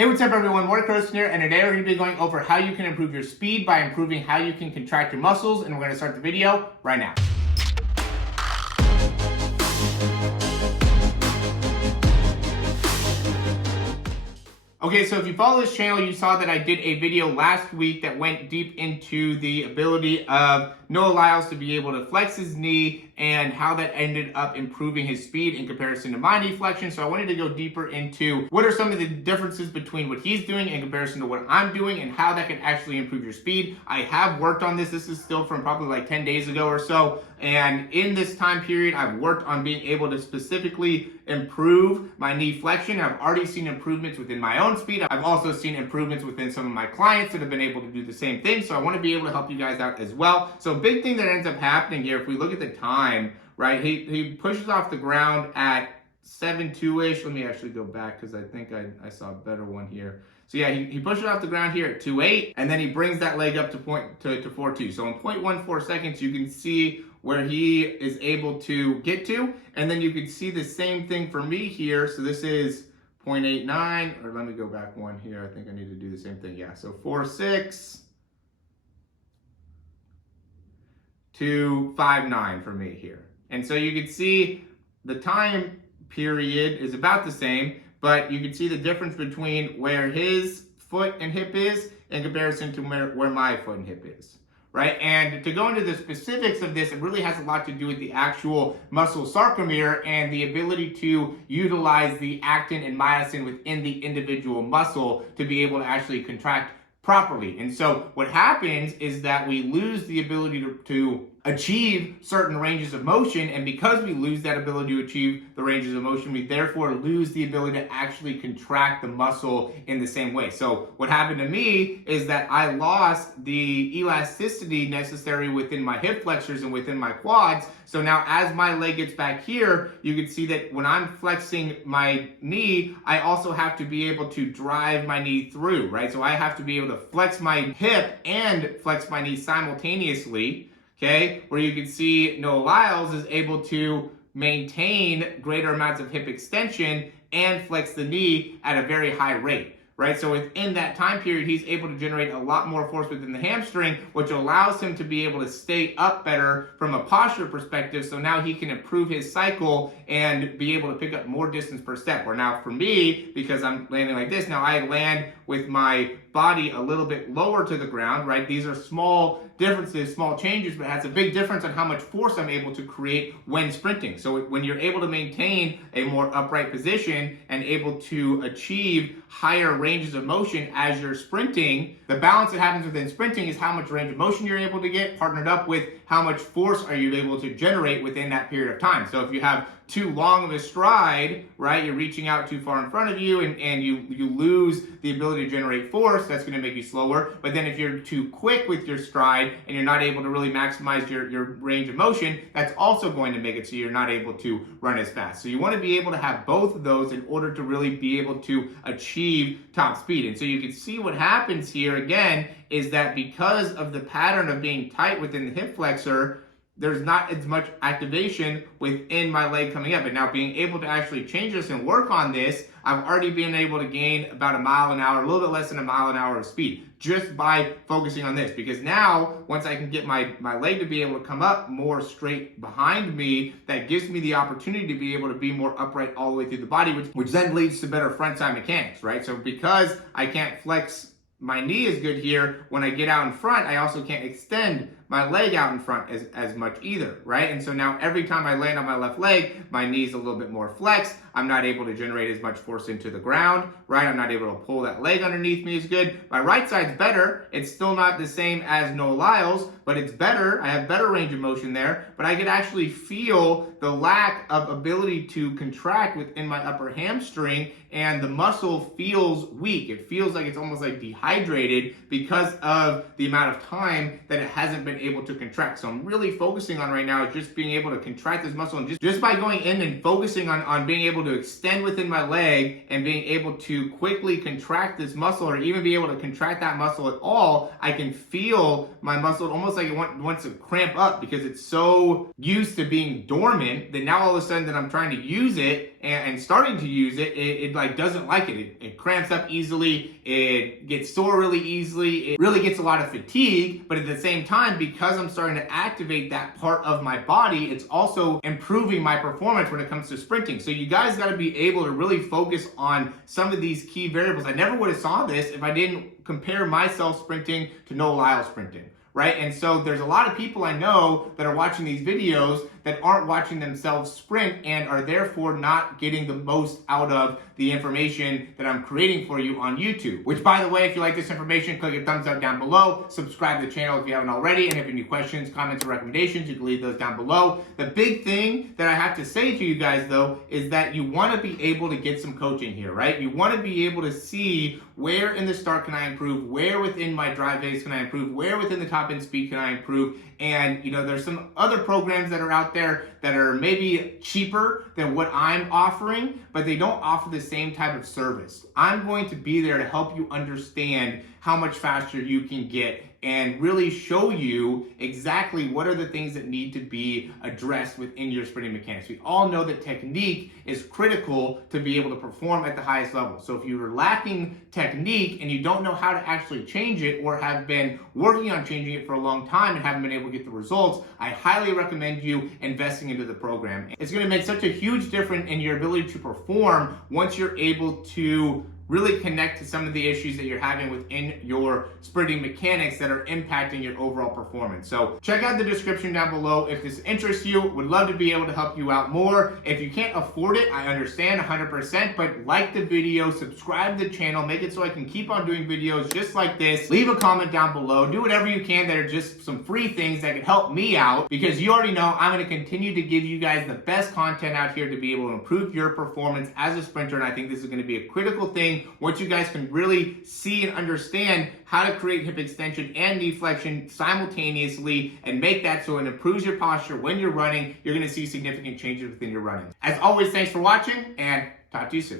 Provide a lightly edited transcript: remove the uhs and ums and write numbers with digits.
Hey, what's up everyone, Warrior Carson here, and today we're going to be going over how you can improve your speed by improving how you can contract your muscles, and we're going to start the video right now. Okay, so if you follow this channel, you saw that I did a video last week that went deep into the ability of Noah Lyles to be able to flex his knee and how that ended up improving his speed in comparison to my knee flexion. So I wanted to go deeper into what are some of the differences between what he's doing in comparison to what I'm doing and how that can actually improve your speed. I have worked on this. This is still from probably like 10 days ago or so. And in this time period, I've worked on being able to specifically improve my knee flexion. I've already seen improvements within my own speed. I've also seen improvements within some of my clients that have been able to do the same thing. So I want to be able to help you guys out as well. So a big thing that ends up happening here, if we look at the time, right, he pushes off the ground at 7.2-ish. Let me actually go back because I think I saw a better one here. So yeah, he pushes off the ground here at 2.8, and then he brings that leg up to 4.2. So in 0.14 seconds, you can see where he is able to get to, and then you can see the same thing for me here. So this is 0.89, or let me go back one here. I think I need to do the same thing. Yeah, so 4.6 to 5.9 for me here. And so you can see the time period is about the same, but you can see the difference between where his foot and hip is in comparison to where my foot and hip is, right? And to go into the specifics of this, it really has a lot to do with the actual muscle sarcomere and the ability to utilize the actin and myosin within the individual muscle to be able to actually contract properly. And so what happens is that we lose the ability to achieve certain ranges of motion, and because we lose that ability to achieve the ranges of motion, we therefore lose the ability to actually contract the muscle in the same way. So what happened to me is that I lost the elasticity necessary within my hip flexors and within my quads. So now as my leg gets back here, you can see that when I'm flexing my knee, I also have to be able to drive my knee through, right? So I have to be able to flex my hip and flex my knee simultaneously. Okay, where you can see Noah Lyles is able to maintain greater amounts of hip extension and flex the knee at a very high rate, right? So within that time period, he's able to generate a lot more force within the hamstring, which allows him to be able to stay up better from a posture perspective. So now he can improve his cycle and be able to pick up more distance per step. Where now for me, because I'm landing like this, now I land with my body a little bit lower to the ground, right? These are small differences, small changes, but it has a big difference on how much force I'm able to create when sprinting. So when you're able to maintain a more upright position and able to achieve higher ranges of motion as you're sprinting, the balance that happens within sprinting is how much range of motion you're able to get, partnered up with how much force are you able to generate within that period of time. So if you have too long of a stride, right, you're reaching out too far in front of you and you lose the ability to generate force, that's going to make you slower. But then if you're too quick with your stride and you're not able to really maximize your range of motion, that's also going to make it so you're not able to run as fast. So you want to be able to have both of those in order to really be able to achieve top speed. And so you can see what happens here again is that because of the pattern of being tight within the hip flexor, there's not as much activation within my leg coming up. And now being able to actually change this and work on this, I've already been able to gain about 1 mile an hour, a little bit less than 1 mile an hour of speed just by focusing on this. Because now, once I can get my leg to be able to come up more straight behind me, that gives me the opportunity to be able to be more upright all the way through the body, which then leads to better front side mechanics, right? So because I can't flex my knee is good here, when I get out in front, I also can't extend my leg out in front as much either, right? And so now every time I land on my left leg, my knee's a little bit more flexed. I'm not able to generate as much force into the ground, right? I'm not able to pull that leg underneath me as good. My right side's better. It's still not the same as Noah Lyles, but it's better. I have better range of motion there, but I could actually feel the lack of ability to contract within my upper hamstring, and the muscle feels weak. It feels like it's almost like dehydrated because of the amount of time that it hasn't been able to contract. So I'm really focusing on right now is just being able to contract this muscle, and just by going in and focusing on being able to extend within my leg and being able to quickly contract this muscle, or even be able to contract that muscle at all, I can feel my muscle almost like it wants to cramp up because it's so used to being dormant that now all of a sudden that I'm trying to use it, and starting to use it, it like doesn't like it. It cramps up easily, it gets sore really easily, it really gets a lot of fatigue, but at the same time, because I'm starting to activate that part of my body, it's also improving my performance when it comes to sprinting. So you guys got to be able to really focus on some of these key variables. I never would have saw this if I didn't compare myself sprinting to Noah Lyles sprinting. Right? And so there's a lot of people I know that are watching these videos that aren't watching themselves sprint and are therefore not getting the most out of the information that I'm creating for you on YouTube. Which, by the way, if you like this information, click a thumbs up down below, subscribe to the channel if you haven't already, and if you have any questions, comments, or recommendations, you can leave those down below. The big thing that I have to say to you guys, though, is that you want to be able to get some coaching here, right? You want to be able to see where in the start can I improve, where within my drive days can I improve, where within the top end speed can I improve, and there's some other programs that are out there that are maybe cheaper than what I'm offering, but they don't offer the same type of service. I'm going to be there to help you understand how much faster you can get and really show you exactly what are the things that need to be addressed within your sprinting mechanics. We all know that technique is critical to be able to perform at the highest level. So if you are lacking technique and you don't know how to actually change it or have been working on changing it for a long time and haven't been able to get the results, I highly recommend you investing into the program. It's going to make such a huge difference in your ability to perform once you're able to really connect to some of the issues that you're having within your sprinting mechanics that are impacting your overall performance. So check out the description down below if this interests you. Would love to be able to help you out more. If you can't afford it, I understand 100%, but like the video, subscribe to the channel, make it so I can keep on doing videos just like this. Leave a comment down below. Do whatever you can that are just some free things that can help me out, because you already know I'm going to continue to give you guys the best content out here to be able to improve your performance as a sprinter, and I think this is going to be a critical thing once you guys can really see and understand how to create hip extension and knee flexion simultaneously and make that so it improves your posture when you're running. You're going to see significant changes within your running. As always, thanks for watching, and talk to you soon.